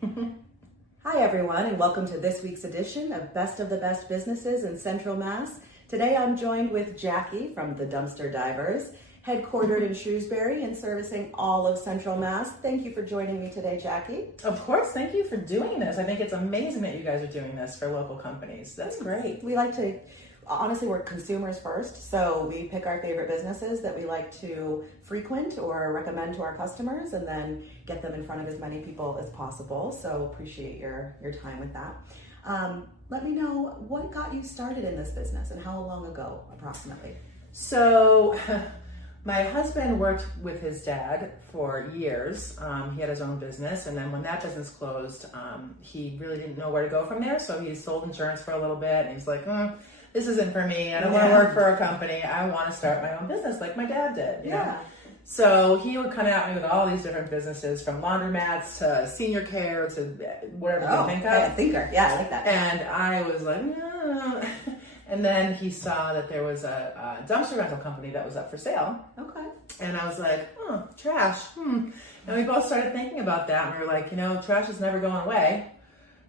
Hi everyone, and welcome to this week's edition of Best of the Best Businesses in Central Mass. Today I'm joined with Jackie from the Dumpster Divers, headquartered in Shrewsbury and servicing all of Central Mass. Thank you for joining me today, Jackie. Of course, thank you for doing this. I think it's amazing that you guys are doing this for local companies. That's great. We like to, honestly, we're consumers first, so we pick our favorite businesses that we like to frequent or recommend to our customers and then get them in front of as many people as possible. So appreciate your time with that. Let me know what got you started in this business and how long ago approximately? So my husband worked with his dad for years. He had his own business, and then when that business closed, he really didn't know where to go from there. So he sold insurance for a little bit, and he's like, this isn't for me. I don't want to work for a company. I want to start my own business like my dad did. You know? So he would come at me with all these different businesses, from laundromats to senior care to whatever you think of. A thinker. Yeah, I like that. And I was like, no. And then he saw that there was a dumpster rental company that was up for sale. Okay. And I was like, trash. And we both started thinking about that. And we were like, trash is never going away,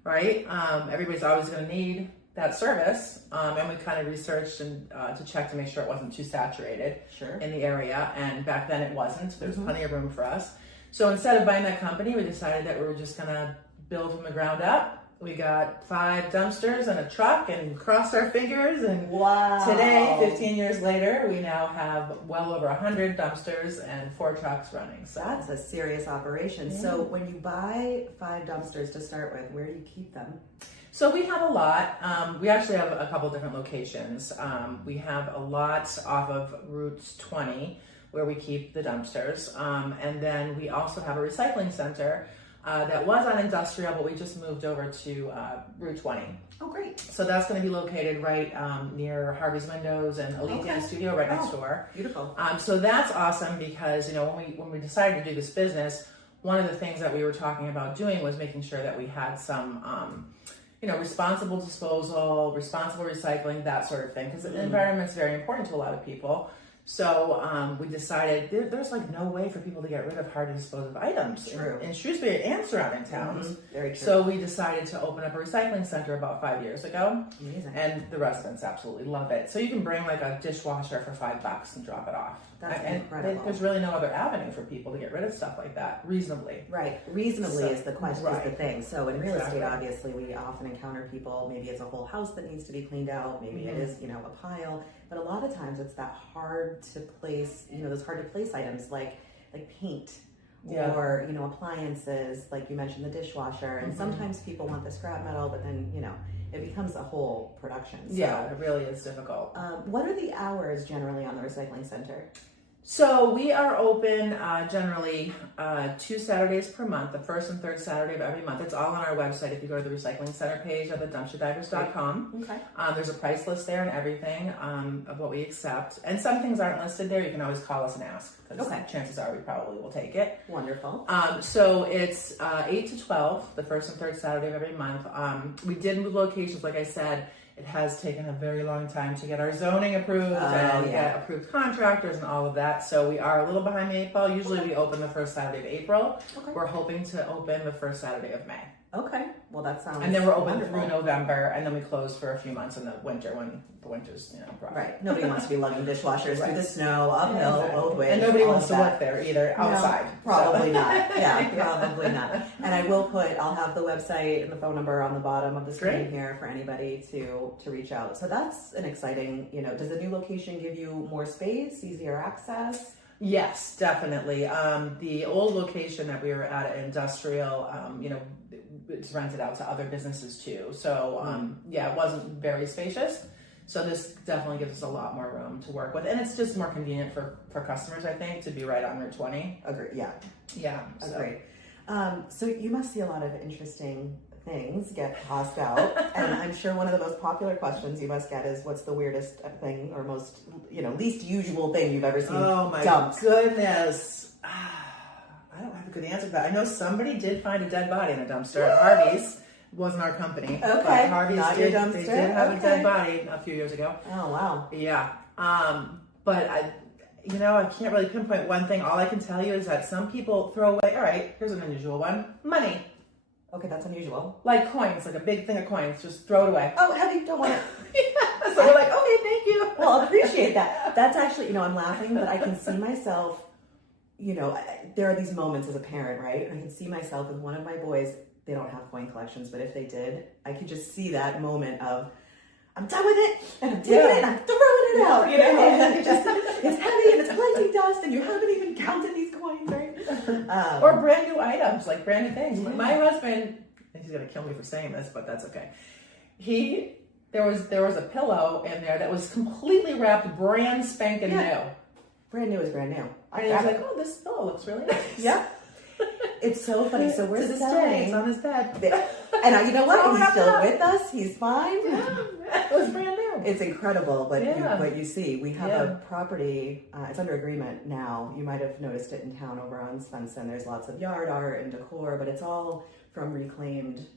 right? Everybody's always going to need that service. And we kind of researched and to check to make sure it wasn't too saturated in the area. And back then it wasn't. There was plenty of room for us. So instead of buying that company, we decided that we were just going to build from the ground up. We got 5 dumpsters and a truck and crossed our fingers. And today, 15 years later, we now have well over 100 dumpsters and 4 trucks running. So that's a serious operation. Yeah. So when you buy 5 dumpsters to start with, where do you keep them? So we have a lot. We actually have a couple different locations. We have a lot off of Route 20 where we keep the dumpsters. And then we also have a recycling center that was on Industrial, but we just moved over to Route 20. Oh, great. So that's going to be located right near Harvey's Windows and Elite Dance Studio right next door. Beautiful. So that's awesome because, when we decided to do this business, one of the things that we were talking about doing was making sure that we had some, responsible disposal, responsible recycling, that sort of thing, because the environment's very important to a lot of people. So we decided there's like no way for people to get rid of hard to dispose of items in Shrewsbury and surrounding towns. Very true. So we decided to open up a recycling center about 5 years ago. Amazing. And the residents absolutely love it. So you can bring like a dishwasher for $5 and drop it off. That's incredible. And there's really no other avenue for people to get rid of stuff like that reasonably. Right. Reasonably is the question, is the thing. So in real estate, obviously, we often encounter people, maybe it's a whole house that needs to be cleaned out. Maybe it is, a pile. But a lot of times it's that hard to place, those hard to place items like paint or, appliances, like you mentioned, the dishwasher. And sometimes people want the scrap metal, but then, it becomes a whole production. So, it really is difficult. What are the hours generally on the recycling center? So we are open generally 2 Saturdays per month, the first and third Saturday of every month. It's all on our website if you go to the recycling center page at thedumpsterdivers.com. Okay. There's a price list there and everything of what we accept. And some things aren't listed there. You can always call us and ask, because chances are we probably will take it. Wonderful. So it's 8 to 12, the first and third Saturday of every month. We did move locations, like I said. It has taken a very long time to get our zoning approved and get approved contractors and all of that. So we are a little behind the 8 ball. Usually we open the first Saturday of April. Okay. We're hoping to open the first Saturday of May. Okay. Well, that sounds And then we're open through November, and then we close for a few months in the winter when the winter's, rough. Right. Nobody wants to be lugging dishwashers through the snow, uphill, both ways. And nobody wants to work there either, outside. No, probably not. Yeah, probably not. And I'll have the website and the phone number on the bottom of the screen here for anybody to reach out. So that's an exciting, does the new location give you more space, easier access? Yes, definitely. The old location that we were at Industrial, it's rented out to other businesses too. So, it wasn't very spacious. So this definitely gives us a lot more room to work with. And it's just more convenient for customers, I think, to be right on Route 20. Agreed. Yeah. Yeah. Agreed. So you must see a lot of interesting things get tossed out. And I'm sure one of the most popular questions you must get is, what's the weirdest thing or most, least usual thing you've ever seen dumped? Goodness. I don't have a good answer to that. I know somebody did find a dead body in a dumpster at Harvey's. It wasn't our company. Okay. But Harvey's Not your dumpster. They did have a dead body a few years ago. Oh, wow. Yeah. But I can't really pinpoint one thing. All I can tell you is that some people throw away, all right, here's an unusual one, money. Okay, that's unusual. Like coins, like a big thing of coins. Just throw it away. Oh, heavy, don't want it. Yeah. So we're like, okay, thank you. Well, I appreciate that. That's actually, I'm laughing, but I can see myself, there are these moments as a parent, right? I can see myself with one of my boys. They don't have coin collections, but if they did, I could just see that moment of, I'm done with it, and I'm taking it, and I'm throwing it out, And it's heavy, and it's collecting dust, and you haven't even counted these coins, right? Or brand new items, like brand new things. Yeah. My husband, and he's gonna kill me for saying this, but that's okay. There was a pillow in there that was completely wrapped, brand spanking new. Brand new is brand new. And he was like, "Oh, this pillow looks really nice." Yeah. It's so funny. So we're selling. It's on his bed. And you know what? He's still with us. He's fine. Yeah, it was brand new. It's incredible. But what you see, we have a property. It's under agreement now. You might have noticed it in town over on Svensson. There's lots of yard art and decor, but it's all from reclaimed,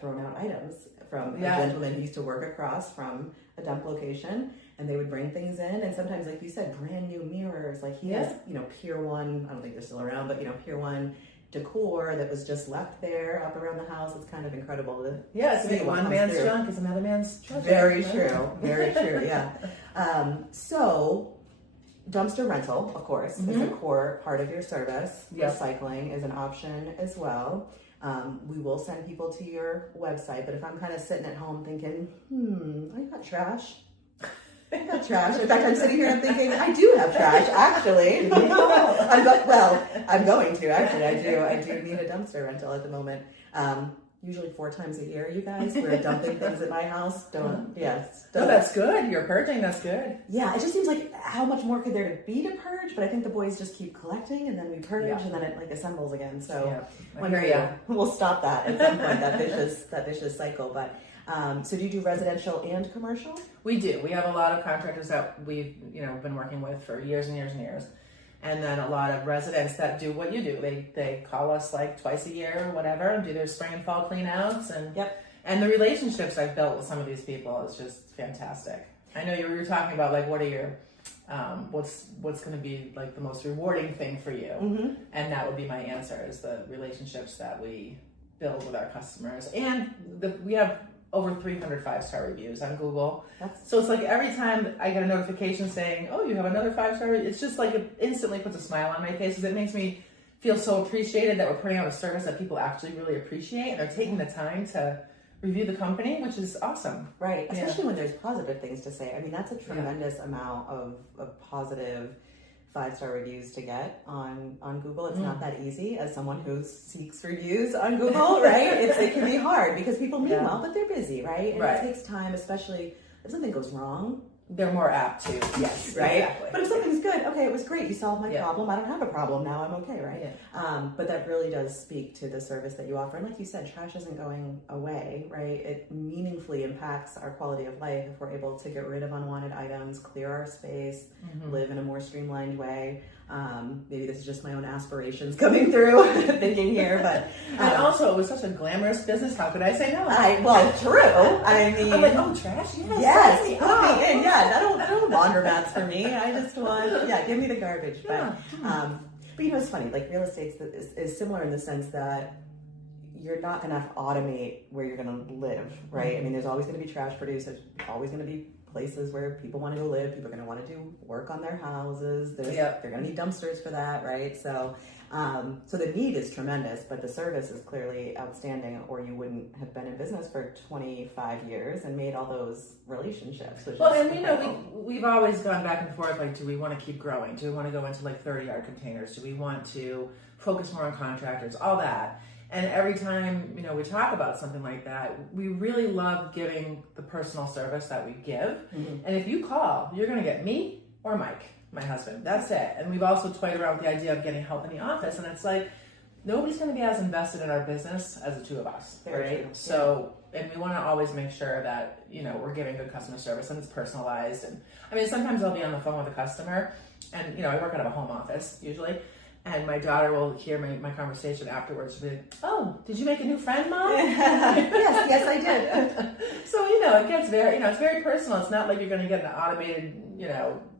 thrown out items from a gentleman who used to work across from a dump location. And they would bring things in, and sometimes, like you said, brand new mirrors. Like he has, Pier 1. I don't think they're still around, but Pier 1 decor that was just left there up around the house. It's kind of incredible to see one man's junk is another man's treasure. Very true. Very true. Yeah. So dumpster rental, of course, is a core part of your service. Yes. Recycling is an option as well. We will send people to your website, but if I'm kind of sitting at home thinking, I got trash. I got trash. In fact, I'm sitting here and thinking, I do have trash, actually. I'm going to, actually. I do need a dumpster rental at the moment. Usually 4 times a year, you guys. We're dumping things at my house. No, that's good. You're purging, that's good. Yeah, it just seems like how much more could there be to purge? But I think the boys just keep collecting, and then we purge, and then it assembles again. So we'll stop that at some point, that vicious cycle. But so do you do residential and commercial? We do. We have a lot of contractors that we've been working with for years and years and years. And then a lot of residents that do what you do. They call us like twice a year or whatever and do their spring and fall clean outs. And the relationships I've built with some of these people is just fantastic. I know you were talking about like what are your what's going to be like the most rewarding thing for you. Mm-hmm. And that would be my answer is the relationships that we build with our customers. And we have over 300 5-star reviews on Google. So it's like every time I get a notification saying, oh, you have another 5-star review, it's just like it instantly puts a smile on my face because it makes me feel so appreciated that we're putting out a service that people actually really appreciate and are taking the time to review the company, which is awesome. Right, especially when there's positive things to say. I mean, that's a tremendous amount of positive 5-star reviews to get on Google. It's not that easy as someone who seeks reviews on Google, right? It can be hard because people mean well, but they're busy, right? And it takes time, especially if something goes wrong. They're more apt to. Yes, right? Exactly. But if something's good, okay, it was great. You solved my problem. I don't have a problem now. I'm okay, right? Yeah. But that really does speak to the service that you offer. And like you said, trash isn't going away, right? It meaningfully impacts our quality of life if we're able to get rid of unwanted items, clear our space, live in a more streamlined way. Maybe this is just my own aspirations coming through thinking here, but and also it was such a glamorous business. How could I say no? True. I mean, I'm like, oh, trash. Yes, put me in. Yeah, I don't laundromats for me. I just want give me the garbage. But it's funny. Like real estate is similar in the sense that you're not going to automate where you're going to live, right? I mean, there's always going to be trash produced. There's always going to be places where people want to go live. People are going to want to do work on their houses. They're going to need dumpsters for that, right? So, so the need is tremendous, but the service is clearly outstanding, or you wouldn't have been in business for 25 years and made all those relationships. We've always gone back and forth. Like, do we want to keep growing? Do we want to go into like 30-yard containers? Do we want to focus more on contractors? All that. And every time, we talk about something like that, we really love giving the personal service that we give. Mm-hmm. And if you call, you're going to get me or Mike, my husband. That's it. And we've also toyed around with the idea of getting help in the office. And it's like, nobody's going to be as invested in our business as the two of us, right? True. So, and we want to always make sure that, we're giving good customer service and it's personalized. And I mean, sometimes I'll be on the phone with a customer and, I work out of a home office usually. And my daughter will hear my conversation afterwards. She'll be like, oh, did you make a new friend, Mom? yes, I did. So, it gets very, it's very personal. It's not like you're going to get an automated,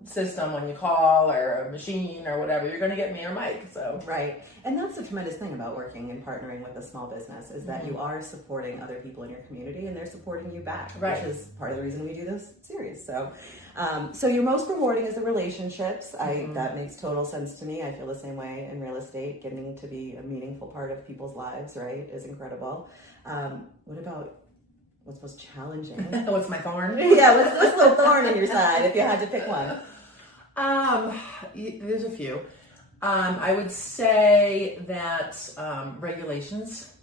system when you call, or a machine or whatever, you're going to get me or Mike. So right. And that's the tremendous thing about working and partnering with a small business is that you are supporting other people in your community and they're supporting you back, right. which is part of the reason we do this series. So, so your most rewarding is the relationships. That makes total sense to me. I feel the same way in real estate. Getting to be a meaningful part of people's lives, right, is incredible. What about what's most challenging? What's my thorn? Yeah, what's the thorn in your side if you had to pick one? There's a few. I would say that regulations.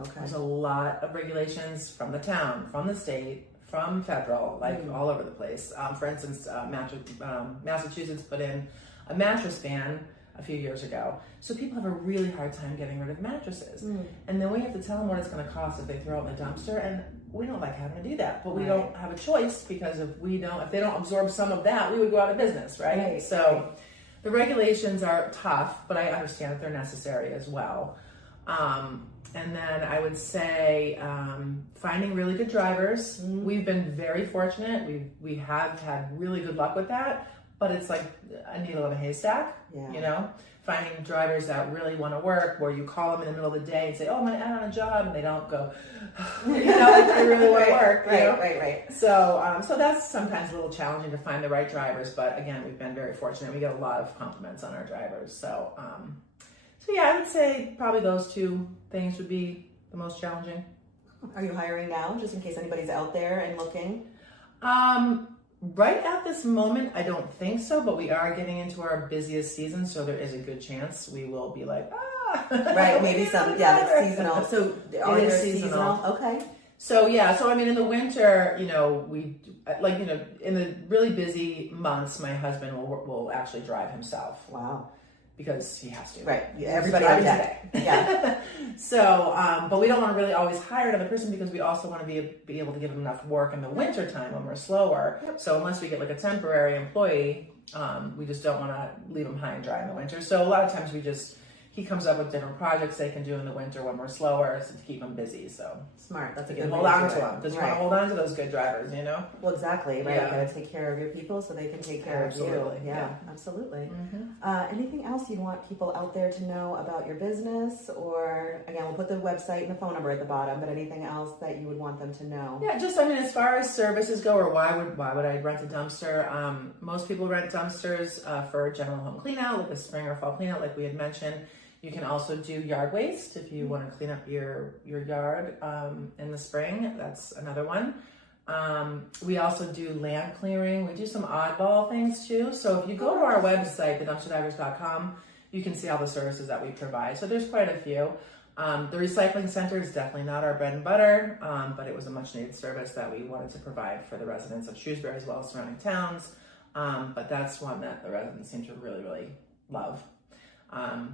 Okay. There's a lot of regulations from the town, from the state, from federal, like all over the place. For instance, Massachusetts put in a mattress ban a few years ago. So people have a really hard time getting rid of mattresses. And then we have to tell them what it's going to cost if they throw it in the dumpster. And we don't like having to do that, but we don't have a choice, because if they don't absorb some of that, we would go out of business, right? So the regulations are tough, but I understand that they're necessary as well. And then I would say finding really good drivers. We've been very fortunate. We have had really good luck with that, but it's like a needle in a haystack, you know? Finding drivers that really want to work, where you call them in the middle of the day and say, oh, I'm going to add on a job, and they don't go, like they really want to work. Right. So that's sometimes a little challenging to find the right drivers, but again, we've been very fortunate. We get a lot of compliments on our drivers. So yeah, I would say probably those two things would be the most challenging. Are you hiring now, just in case anybody's out there and looking? Right at this moment, I don't think so, but we are getting into our busiest season, so there is a good chance we will be like, Right, maybe some, it's seasonal. So are there seasonal? Okay. So I mean, in the winter, we in the really busy months, my husband will actually drive himself. Wow. Because he has to. Right. Everybody on deck. Yeah. So, but we don't want to really always hire another person, because we also want to be able to give them enough work in the winter time when we're slower. Yep. So unless we get like a temporary employee, we just don't want to leave them high and dry in the winter. So a lot of times he comes up with different projects they can do in the winter when we're slower, so to keep them busy. So smart. That's a good good hold on to them, because you want to hold on to those good drivers, Well, exactly. Right. You got to take care of your people so they can take care of you. Yeah, absolutely. Anything else you want people out there to know about your business? Or again, we'll put the website and the phone number at the bottom. But anything else that you would want them to know? Yeah, as far as services go, or why would I rent a dumpster? Most people rent dumpsters for general home clean out, like a spring or fall clean out, like we had mentioned. You can also do yard waste if you want to clean up your yard in the spring. That's another one. We also do land clearing. We do some oddball things too. So if you go to our website, thedumpsterdivers.com, you can see all the services that we provide. So there's quite a few. The recycling center is definitely not our bread and butter, but it was a much needed service that we wanted to provide for the residents of Shrewsbury as well as surrounding towns. But that's one that the residents seem to really, really love.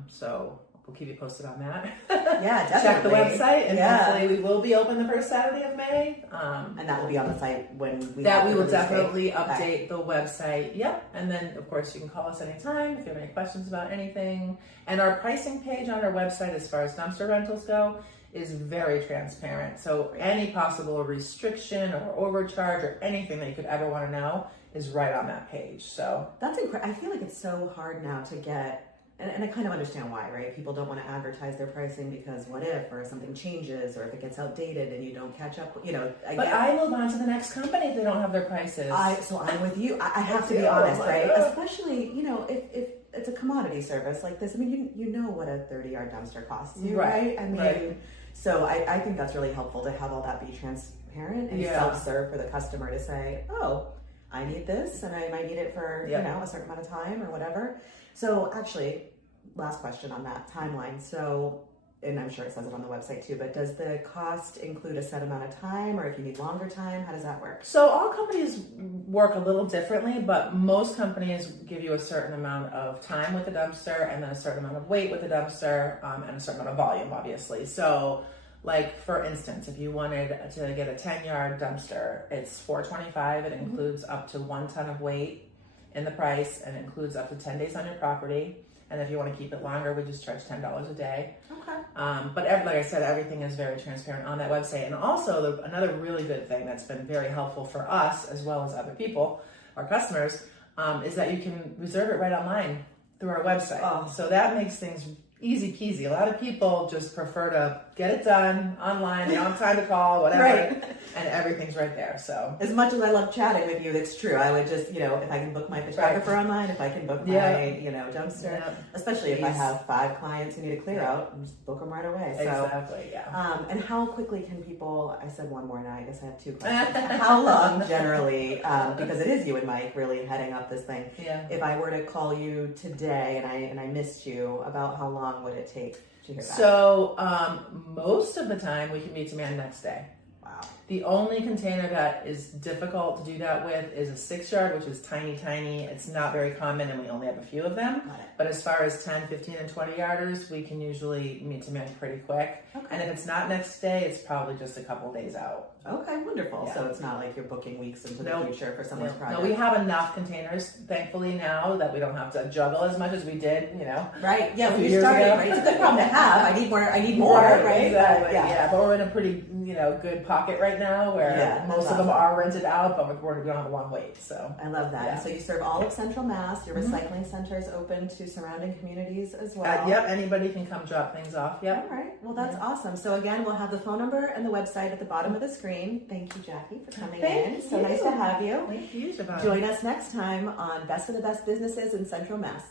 So we'll keep you posted on that. Yeah, definitely. Check the website, and hopefully we will be open the first Saturday of May. And that will be on the site when we will definitely update the website. Yep. And then of course you can call us anytime if you have any questions about anything. And our pricing page on our website, as far as dumpster rentals go, is very transparent. So any possible restriction or overcharge or anything that you could ever want to know is right on that page. So that's incredible. I feel like it's so hard now to get. And I kind of understand why, right? People don't want to advertise their pricing because what if, or something changes, or if it gets outdated and you don't catch up, I move on to the next company if they don't have their prices. So I'm with you. I have to be honest, right? Especially, if it's a commodity service like this. I mean, you know what a 30-yard dumpster costs you, right? I mean, so I think that's really helpful to have all that be transparent and self-serve for the customer to say, oh, I need this and I might need it for, a certain amount of time or whatever. So actually, last question on that timeline. So, and I'm sure it says it on the website too, but does the cost include a set amount of time, or if you need longer time, how does that work? So all companies work a little differently, but most companies give you a certain amount of time with the dumpster, and then a certain amount of weight with the dumpster, and a certain amount of volume, obviously. So like for instance, if you wanted to get a 10-yard dumpster, it's $425. It includes up to 1 ton of weight in the price, and it includes up to 10 days on your property. And if you want to keep it longer, we just charge $10 a day. Okay. But like I said, everything is very transparent on that website. And also, another really good thing that's been very helpful for us, as well as other people, our customers, is that you can reserve it right online through our website. Oh. So that makes things easy peasy. A lot of people just prefer to get it done online. They don't have time to call, whatever, Right. and everything's right there. So as much as I love chatting with you, it's true. I would just, if I can book my photographer online, if I can book my, dumpster, especially if I have 5 clients who need a clear out, and just book them right away. So, exactly, yeah. And how quickly can people, I said one more now, I guess I have 2 questions. How long generally, because it is you and Mike really heading up this thing. Yeah. If I were to call you today and I missed you, about how long would it take to hear that? So most of the time we can meet demand next day. Wow. The only container that is difficult to do that with is a 6 yard, which is tiny. It's not very common and we only have a few of them. Got it. But as far as 10, 15, and 20 yarders, we can usually meet demand pretty quick. Okay. And if it's not next day, it's probably just a couple days out. Okay, wonderful. Yeah. So it's not like you're booking weeks into the future for someone's No, project. we have enough containers, thankfully, now that we don't have to juggle as much as we did, Right. Yeah. a When few you're years starting, ago. right? It's a good problem to have. I need more. Right. Exactly. Yeah. Yeah. But we're in a pretty, good pocket right now where most of them are rented out, but we don't have a long wait. So I love that. Yeah. And so you serve all of Central Mass. Your recycling center is open to surrounding communities as well. Yep. Anybody can come drop things off. Yep. All right. Well, that's awesome. So again, we'll have the phone number and the website at the bottom of the screen. Thank you, Jackie, for coming in. So nice to have you. Thank you, Siobhan. Join us next time on Best of the Best Businesses in Central Mass.